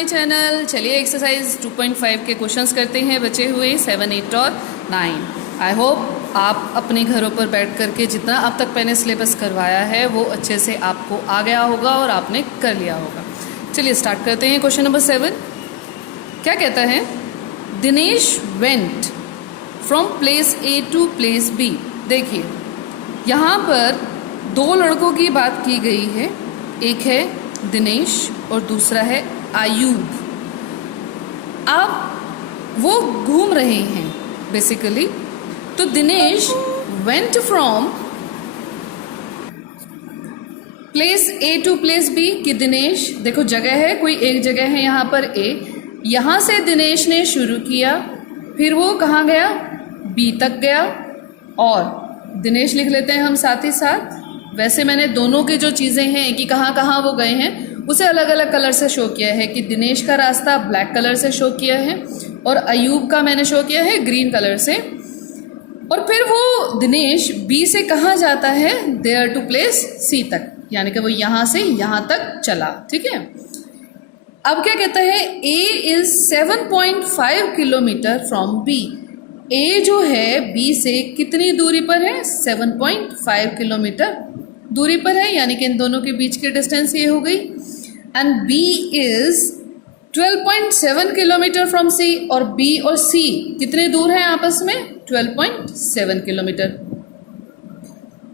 My channel. चलिए exercise 2.5 के questions करते हैं बचे हुए 7, 8 और 9। आई होप आप अपने घरों पर बैठ करके जितना अब तक मैंने सिलेबस करवाया है वो अच्छे से आपको आ गया होगा और आपने कर लिया होगा। चलिए स्टार्ट करते हैं। क्वेश्चन नंबर 7 क्या कहता है? Dinesh went from place A to place B. देखिए यहाँ पर दो लड़कों की बात की गई है, एक है दिनेश और दूसरा है आयूब। अब वो घूम रहे हैं बेसिकली। तो Dinesh went from place A to place B कि दिनेश, देखो जगह है, कोई एक जगह है यहाँ पर ए, यहाँ से दिनेश ने शुरू किया, फिर वो कहाँ गया? बी तक गया। और दिनेश लिख लेते हैं हम साथ ही साथ। वैसे मैंने दोनों के जो चीज़ें हैं कि कहाँ कहाँ वो गए हैं उसे अलग अलग कलर से शो किया है कि दिनेश का रास्ता ब्लैक कलर से शो किया है और अयूब का मैंने शो किया है ग्रीन कलर से। और फिर वो दिनेश बी से कहाँ जाता है? देयर टू प्लेस सी तक, यानी कि वो यहाँ से यहाँ तक चला। ठीक है, अब क्या कहता है? ए इज 7.5 किलोमीटर फ्रॉम बी। ए जो है बी से कितनी दूरी पर है? 7.5 किलोमीटर दूरी पर है, यानी कि इन दोनों के बीच की डिस्टेंस ये हो गई। And B is 12.7 kilometre from C, और बी और सी कितने दूर हैं आपस में? 12.7 किलोमीटर।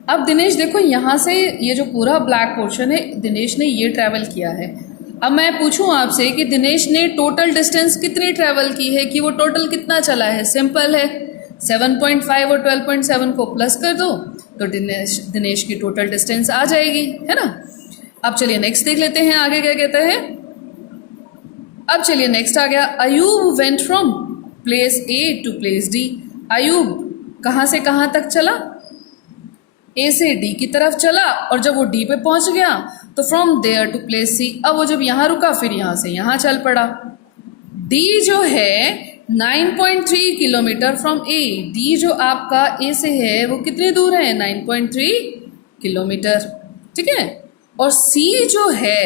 अब दिनेश देखो यहाँ से ये जो पूरा ब्लैक पोर्शन है दिनेश ने ये ट्रैवल किया है। अब मैं पूछूं आपसे कि दिनेश ने टोटल डिस्टेंस कितनी ट्रैवल की है, कि वो टोटल कितना चला है? सिंपल है, 7.5 और 12.7 को प्लस कर दो तो दिनेश की टोटल डिस्टेंस आ जाएगी, है ना। अब चलिए नेक्स्ट देख लेते हैं आगे क्या कहता है। अब चलिए नेक्स्ट आ गया, Ayub went from place A to place D. Ayub कहाँ से कहाँ तक चला? ए से डी की तरफ चला, और जब वो डी पे पहुंच गया तो फ्रॉम देयर टू प्लेस सी। अब वो जब यहाँ रुका फिर यहाँ से यहाँ चल पड़ा। डी जो है 9.3 किलोमीटर फ्रॉम ए। डी जो आपका ए से है वो कितनी दूर है? 9.3 किलोमीटर। ठीक है, और सी जो है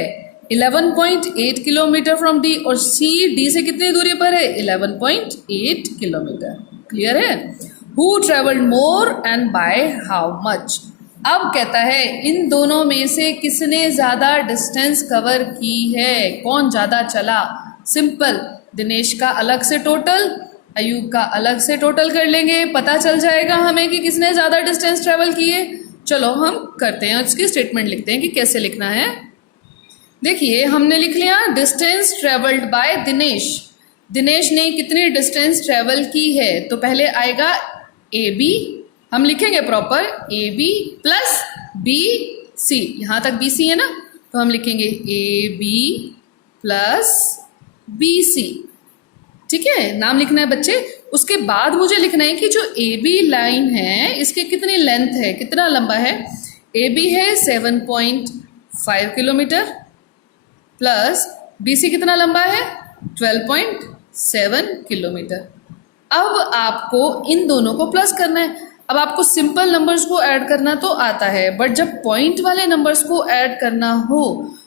11.8 किलोमीटर फ्रॉम डी, और सी डी से कितनी दूरी पर है? 11.8 किलोमीटर। क्लियर है? Who travelled more and by how much. अब कहता है इन दोनों में से किसने ज़्यादा डिस्टेंस कवर की है, कौन ज़्यादा चला? सिंपल, दिनेश का अलग से टोटल, अयूब का अलग से टोटल कर लेंगे, पता चल जाएगा हमें कि किसने ज़्यादा डिस्टेंस ट्रेवल की है। चलो हम करते हैं, उसकी स्टेटमेंट लिखते हैं कि कैसे लिखना है। देखिए हमने लिख लिया distance travelled by Dinesh. Dinesh ने कितनी डिस्टेंस ट्रेवल की है? तो पहले आएगा ए बी, हम लिखेंगे proper A B plus B C. यहाँ तक बी सी है ना, तो हम लिखेंगे A B plus B C. ठीक है, नाम लिखना है बच्चे। उसके बाद मुझे लिखना है कि जो ए बी लाइन है इसकी कितनी लेंथ है, कितना लंबा है। ए बी है 7.5 किलोमीटर प्लस बी सी कितना लंबा है? 12.7 किलोमीटर। अब आपको इन दोनों को प्लस करना है। अब आपको सिंपल नंबर्स को ऐड करना तो आता है, बट जब पॉइंट वाले नंबर्स को ऐड करना हो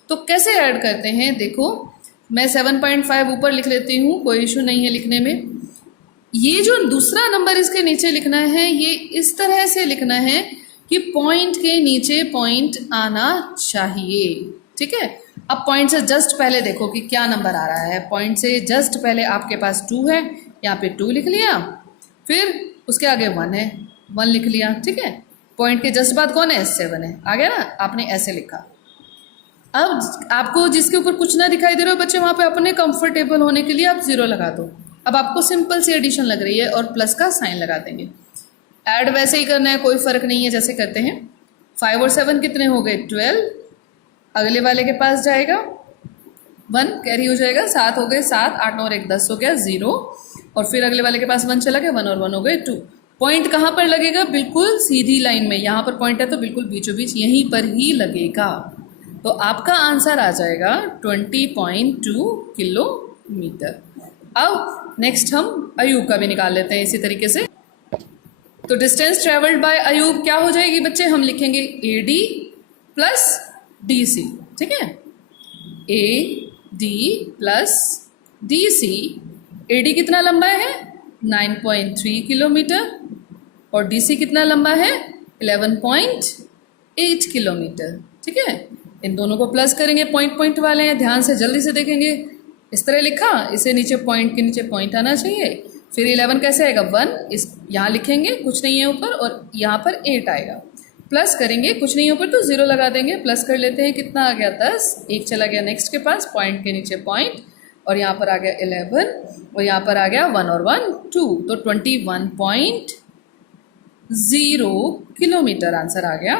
तो कैसे ऐड करते हैं? देखो मैं 7.5 ऊपर लिख लेती हूँ, कोई इशू नहीं है लिखने में। ये जो दूसरा नंबर इसके नीचे लिखना है ये इस तरह से लिखना है कि पॉइंट के नीचे पॉइंट आना चाहिए। ठीक है, अब पॉइंट से जस्ट पहले देखो कि क्या नंबर आ रहा है। पॉइंट से जस्ट पहले आपके पास 2 है, यहाँ पे 2 लिख लिया, फिर उसके आगे 1 है, 1 लिख लिया। ठीक है, पॉइंट के जस्ट बाद कौन है? 7 है। आ गया ना, आपने ऐसे लिखा। अब आपको जिसके ऊपर कुछ ना दिखाई दे रहा हो बच्चे, वहाँ पे अपने कंफर्टेबल होने के लिए आप 0 लगा दो। अब आपको सिंपल सी एडिशन लग रही है और प्लस का साइन लगा देंगे। ऐड वैसे ही करना है, कोई फ़र्क नहीं है जैसे करते हैं। 5 और 7 कितने हो गए? 12। अगले वाले के पास जाएगा 1 कैरी हो जाएगा, 7 हो गए 7, 8 और 1 10 हो गया 0, और फिर अगले वाले के पास 1 चला गया, 1 और 1 हो गए 2। पॉइंट कहाँ पर लगेगा? बिल्कुल सीधी लाइन में। यहाँ पर पॉइंट है तो बिल्कुल बीचों बीच यहीं पर ही लगेगा। तो आपका आंसर आ जाएगा 20.2 किलोमीटर। अब नेक्स्ट हम अयूब का भी निकाल लेते हैं इसी तरीके से। तो डिस्टेंस ट्रेवल्ड बाय अयूब क्या हो जाएगी बच्चे? हम लिखेंगे A D plus D C. ठीक है, A D plus D C. A D कितना लंबा है 9.3 किलोमीटर और डी सी कितना लंबा है 11.8 किलोमीटर। ठीक है, इन दोनों को प्लस करेंगे, पॉइंट पॉइंट वाले हैं, ध्यान से जल्दी से देखेंगे। इस तरह लिखा, इसे नीचे पॉइंट के नीचे पॉइंट आना चाहिए। फिर 11 कैसे आएगा 1, इस यहाँ लिखेंगे, कुछ नहीं है ऊपर, और यहाँ पर 8 आएगा। प्लस करेंगे, कुछ नहीं है ऊपर तो 0 लगा देंगे, प्लस कर लेते हैं, कितना आ गया 10, 1 चला गया नेक्स्ट के पास, पॉइंट के नीचे पॉइंट, और यहाँ पर आ गया 11 और यहाँ पर आ गया 1 और 1 2, तो 21.0 किलोमीटर आंसर आ गया।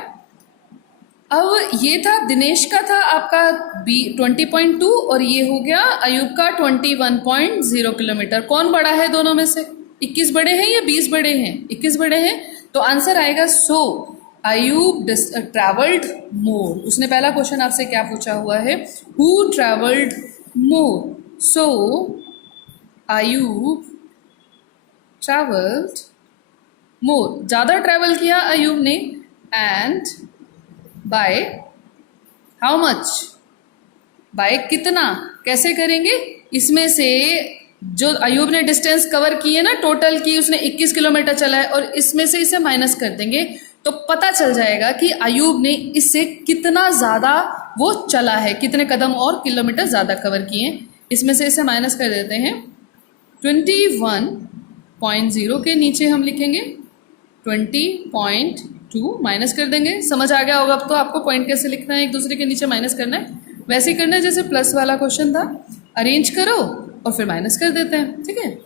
अब ये था दिनेश का था आपका 20.2 और ये हो गया अयूब का 21.0 किलोमीटर। कौन बड़ा है दोनों में से? 21 बड़े हैं या 20 बड़े हैं? 21 बड़े हैं, तो आंसर आएगा सो अयूब ट्रैवल्ड मोर। उसने पहला क्वेश्चन आपसे क्या पूछा हुआ है, who travelled more, so Ayub travelled more, ज़्यादा ट्रैवल किया अयूब ने, and by how much, by कितना। कैसे करेंगे, इसमें से जो अयूब ने डिस्टेंस कवर की है ना टोटल की, उसने 21 किलोमीटर चला है, और इसमें से इसे माइनस कर देंगे तो पता चल जाएगा कि अयूब ने इससे कितना ज़्यादा वो चला है, कितने कदम और किलोमीटर ज़्यादा कवर किए हैं। इसमें से इसे माइनस कर देते हैं, 21.0 के नीचे हम लिखेंगे 20.2 माइनस कर देंगे। समझ आ गया होगा अब तो आपको पॉइंट कैसे लिखना है, एक दूसरे के नीचे माइनस करना है। वैसे ही करना है जैसे प्लस वाला क्वेश्चन था, अरेंज करो और फिर माइनस कर देते हैं। ठीक है,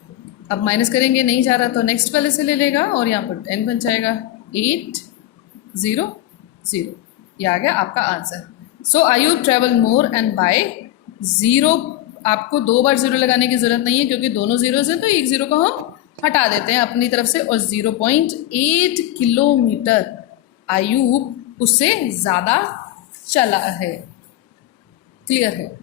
अब माइनस करेंगे, नहीं जा रहा तो नेक्स्ट वाले से ले लेगा और यहाँ पर 10 बन जाएगा, 8 0 0। ये आ गया आपका answer. So Ayub travel more and by 0। आपको 2 बार 0 लगाने की जरूरत नहीं है क्योंकि दोनों जीरोज हैं, तो एक 0 को हम हटा देते हैं अपनी तरफ से, और 0.8 किलोमीटर अयूब उससे ज़्यादा चला है। क्लियर है?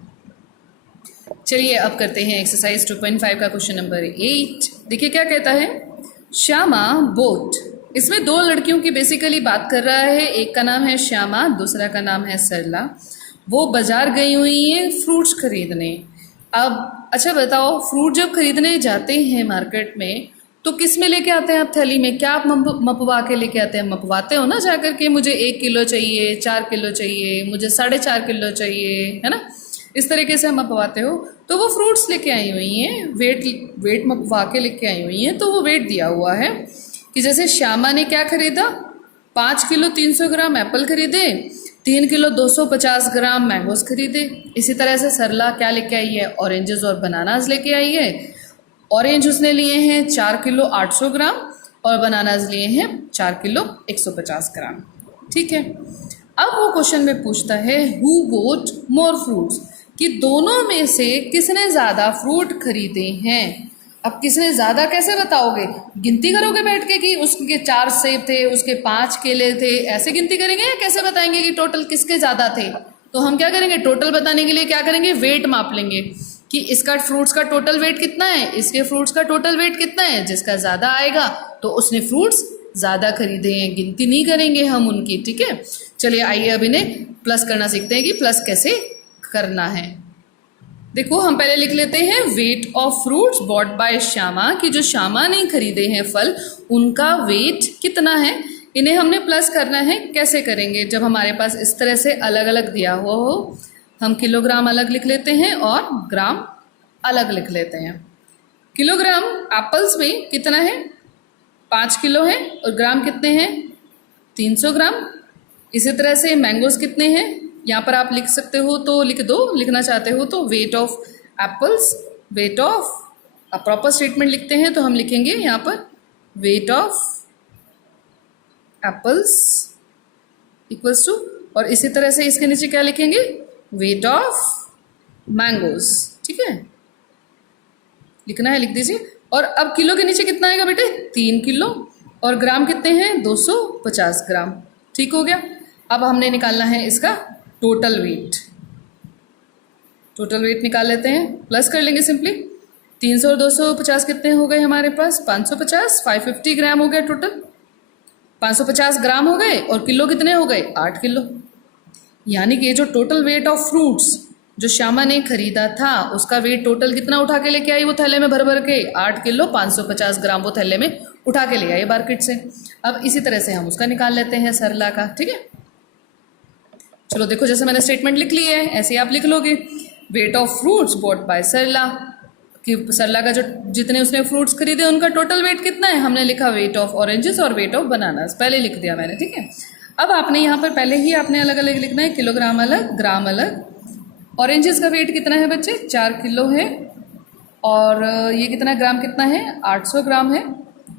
चलिए अब करते हैं एक्सरसाइज 2.5 का क्वेश्चन नंबर 8। देखिए क्या कहता है, श्यामा बोट। इसमें 2 लड़कियों की बेसिकली बात कर रहा है, एक का नाम है श्यामा, दूसरा का नाम है सरला। वो बाजार गई हुई हैं फ्रूट्स खरीदने। अब अच्छा बताओ, फ्रूट जब खरीदने जाते हैं मार्केट में तो किस में लेके आते हैं आप थैली में? क्या आप मपवा के लेके आते हैं? मपवाते हो ना जाकर के, मुझे 1 किलो चाहिए, 4 किलो चाहिए, मुझे 4.5 किलो चाहिए, है ना, इस तरीके से हम मपवाते हो। तो वो फ्रूट्स लेके आई हुई हैं, वेट मपवा के लेके आई हुई हैं, तो वो वेट दिया हुआ है कि जैसे श्यामा ने क्या खरीदा, 5 किलो 300 ग्राम एप्पल खरीदे, 3 किलो 250 ग्राम मैंगोज खरीदे। इसी तरह से सरला क्या लेके आई है, ऑरेंजेस और बनानास लेके आई है। ऑरेंज उसने लिए हैं 4 किलो 800 ग्राम और बनानास लिए हैं 4 किलो 150 ग्राम। ठीक है, अब वो क्वेश्चन में पूछता है हु बोट मोर फ्रूट्स, कि दोनों में से किसने ज़्यादा फ्रूट खरीदे हैं। अब किसने ज़्यादा कैसे बताओगे, गिनती करोगे बैठ के कि उसके 4 सेब थे, उसके 5 केले थे, ऐसे गिनती करेंगे, या कैसे बताएंगे कि टोटल किसके ज़्यादा थे? तो हम क्या करेंगे, टोटल बताने के लिए क्या करेंगे, वेट माप लेंगे कि इसका फ्रूट्स का टोटल वेट कितना है, इसके फ्रूट्स का टोटल वेट कितना है। जिसका ज़्यादा आएगा तो उसने फ्रूट्स ज़्यादा खरीदे हैं, गिनती नहीं करेंगे हम उनकी। ठीक है, चलिए आइए अब इन्हें प्लस करना सीखते हैं कि प्लस कैसे करना है। देखो हम पहले लिख लेते हैं wait of fruits bought bye Shyama, कि जो श्यामा ने खरीदे हैं फल उनका वेट कितना है। इन्हें हमने प्लस करना है। कैसे करेंगे, जब हमारे पास इस तरह से अलग अलग दिया हुआ हो, हम किलोग्राम अलग लिख लेते हैं और ग्राम अलग लिख लेते हैं। किलोग्राम एप्पल्स में कितना है, 5 किलो है, और ग्राम कितने हैं, 300 ग्राम। इसी तरह से मैंगोज कितने हैं, यहाँ पर आप लिख सकते हो तो लिख दो, लिखना चाहते हो तो weight of apples, weight of proper statement लिखते हैं तो हम लिखेंगे यहाँ पर weight of apples equals to, और इसी तरह से इसके नीचे क्या लिखेंगे, वेट ऑफ मैंगोज। ठीक है, लिखना है, लिख दीजिए। और अब किलो के नीचे कितना आएगा बेटे, 3 किलो, और ग्राम कितने हैं, 250 ग्राम। ठीक हो गया। अब हमने निकालना है इसका टोटल वेट। टोटल वेट निकाल लेते हैं, प्लस कर लेंगे सिंपली। 300 और 250 कितने हो गए हमारे पास, 550, 550 ग्राम हो गया टोटल। 550 ग्राम हो गए और किलो कितने हो गए, 8 किलो। यानी कि ये जो टोटल वेट ऑफ फ्रूट्स जो श्यामा ने खरीदा था उसका वेट टोटल कितना उठा के लेके आई वो थैले में भर भर के? 8 किलो 550 ग्राम वो थैले में उठा के ले आई मार्केट से। अब इसी तरह से हम उसका निकाल लेते हैं सरला का, ठीक है। चलो देखो, जैसे मैंने स्टेटमेंट लिख ली है ऐसे आप लिख लोगे। Weight of fruits bought by Sarla, कि सरला का जो जितने उसने फ्रूट्स खरीदे उनका टोटल वेट कितना है, हमने लिखा वेट ऑफ ऑरेंजेस और वेट ऑफ बनानास, पहले लिख दिया मैंने, ठीक है। अब आपने यहाँ पर पहले ही आपने अलग अलग लिखना है, किलोग्राम अलग, ग्राम अलग। ऑरेंजेस का वेट कितना है बच्चे? 4 किलो है। और ये कितना ग्राम कितना है? 800 ग्राम है।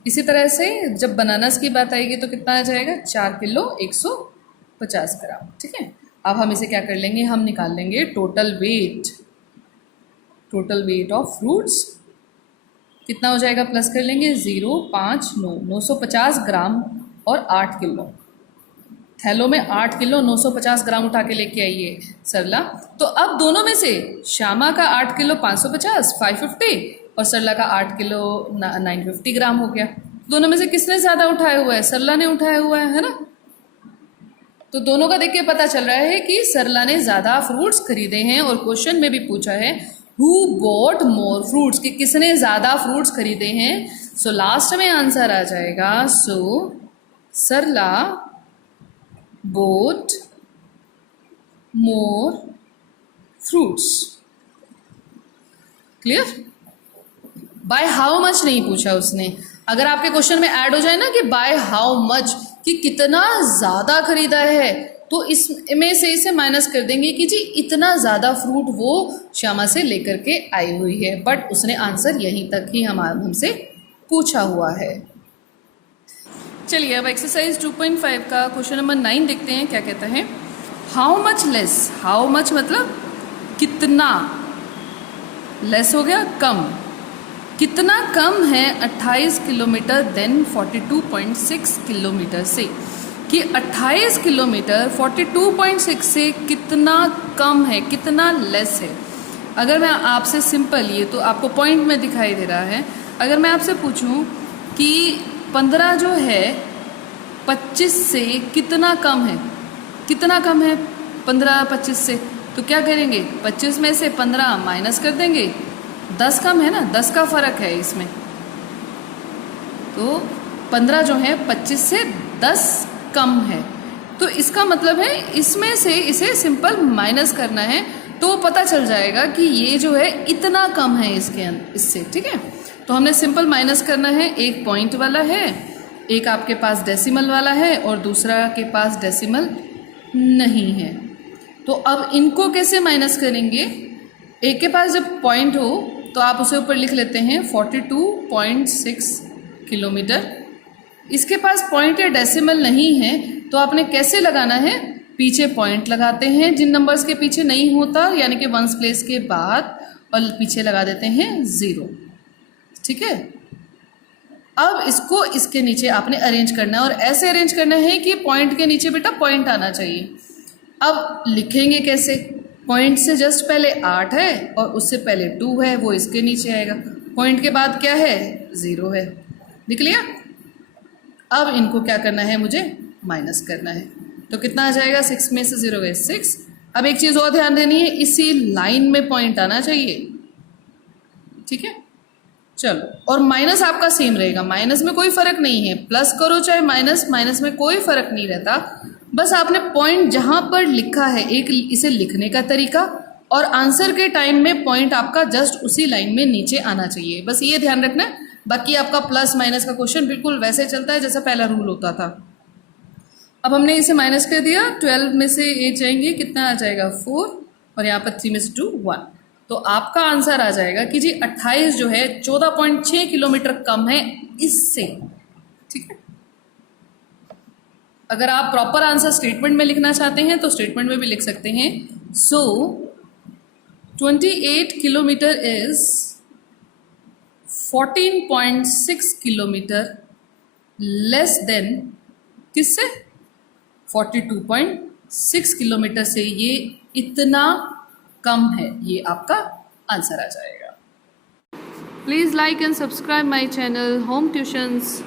इसी तरह से जब बनानास की बात आएगी तो कितना आ जाएगा? 4 किलो 150 ग्राम, ठीक है। अब हम इसे क्या कर लेंगे, हम निकाल लेंगे टोटल वेट ऑफ फ्रूट्स। कितना हो जाएगा? प्लस कर लेंगे 0, 5, 9, 950 ग्राम और 8 किलो। थैलों में 8 किलो 950 ग्राम उठा के लेके आई है सरला। तो अब दोनों में से श्यामा का 8 किलो 550 550 और सरला का 8 किलो 950 ग्राम हो गया। दोनों में से किसने ज़्यादा उठाया हुआ है? सरला ने उठाया हुआ है ना। तो दोनों का देख के पता चल रहा है कि सरला ने ज़्यादा फ्रूट्स खरीदे हैं। और क्वेश्चन में भी पूछा है हु बॉट मोर फ्रूट्स, कि किसने ज़्यादा फ्रूट्स खरीदे हैं। सो लास्ट में आंसर आ जाएगा, सो सरला bought more fruits। Clear? Bye how much नहीं पूछा उसने। अगर आपके क्वेश्चन में ऐड हो जाए ना कि बाय हाउ मच, कि कितना ज़्यादा खरीदा है, तो इसमें से इसे माइनस कर देंगे कि जी इतना ज़्यादा फ्रूट वो श्यामा से लेकर के आई हुई है। बट उसने आंसर यहीं तक ही हमसे पूछा हुआ है। चलिए अब एक्सरसाइज 2.5 का क्वेश्चन नंबर 9 देखते हैं क्या कहता है। How much less, how much मतलब कितना, लेस हो गया कम, कितना कम है 28 किलोमीटर देन 42.6 किलोमीटर से, कि 28 किलोमीटर 42.6 से कितना कम है, कितना लेस है। अगर मैं आपसे सिंपल, ये तो आपको पॉइंट में दिखाई दे रहा है, अगर मैं आपसे पूछूं कि 15 जो है 25 से कितना कम है, कितना कम है 15 25 से, तो क्या करेंगे? 25 में से 15 माइनस कर देंगे, 10 कम है ना, 10 का फ़र्क है इसमें। तो 15 जो है 25 से 10 कम है। तो इसका मतलब है इसमें से इसे सिंपल माइनस करना है, तो पता चल जाएगा कि ये जो है इतना कम है इससे, ठीक है। तो हमने सिंपल माइनस करना है। एक पॉइंट वाला है, एक आपके पास डेसिमल वाला है और दूसरा के पास डेसिमल नहीं है। तो अब इनको कैसे माइनस करेंगे? एक के पास जब पॉइंट हो तो आप उसे ऊपर लिख लेते हैं 42.6 किलोमीटर। इसके पास पॉइंट या डेसिमल नहीं है, तो आपने कैसे लगाना है? पीछे पॉइंट लगाते हैं जिन नंबर्स के पीछे नहीं होता, यानी कि वंस प्लेस के बाद, और पीछे लगा देते हैं 0, ठीक है। अब इसको इसके नीचे आपने अरेंज करना है, और ऐसे अरेंज करना है कि पॉइंट के नीचे बेटा पॉइंट आना चाहिए। अब लिखेंगे कैसे? पॉइंट से जस्ट पहले 8 है और उससे पहले 2 है, वो इसके नीचे आएगा। पॉइंट के बाद क्या है? 0 है। लिख लिया? अब इनको क्या करना है? मुझे माइनस करना है। तो कितना आ जाएगा? 6 में से 0 गए 6। अब एक चीज़ और ध्यान देनी है, इसी लाइन में पॉइंट आना चाहिए, ठीक है। चलो, और माइनस आपका सेम रहेगा, माइनस में कोई फ़र्क नहीं है, प्लस करो चाहे माइनस, माइनस में कोई फ़र्क नहीं रहता। बस आपने पॉइंट जहाँ पर लिखा है, एक इसे लिखने का तरीका, और आंसर के टाइम में पॉइंट आपका जस्ट उसी लाइन में नीचे आना चाहिए, बस ये ध्यान रखना है। बाकी आपका प्लस माइनस का क्वेश्चन बिल्कुल वैसे चलता है जैसा पहला रूल होता था। अब हमने इसे माइनस कर दिया, 12 में से 8 जाएंगे, कितना आ जाएगा? 4, और यहाँ पर 3 में से 2 1। तो आपका आंसर आ जाएगा कि जी 28 जो है 14.6 किलोमीटर कम है इससे, ठीक है। अगर आप प्रॉपर आंसर स्टेटमेंट में लिखना चाहते हैं तो स्टेटमेंट में भी लिख सकते हैं। सो 28 kilometre is 14.6 kilometre less than किससे? 42.6 किलोमीटर से ये इतना कम है। ये आपका आंसर आ जाएगा। Please like and subscribe my channel home tuitions.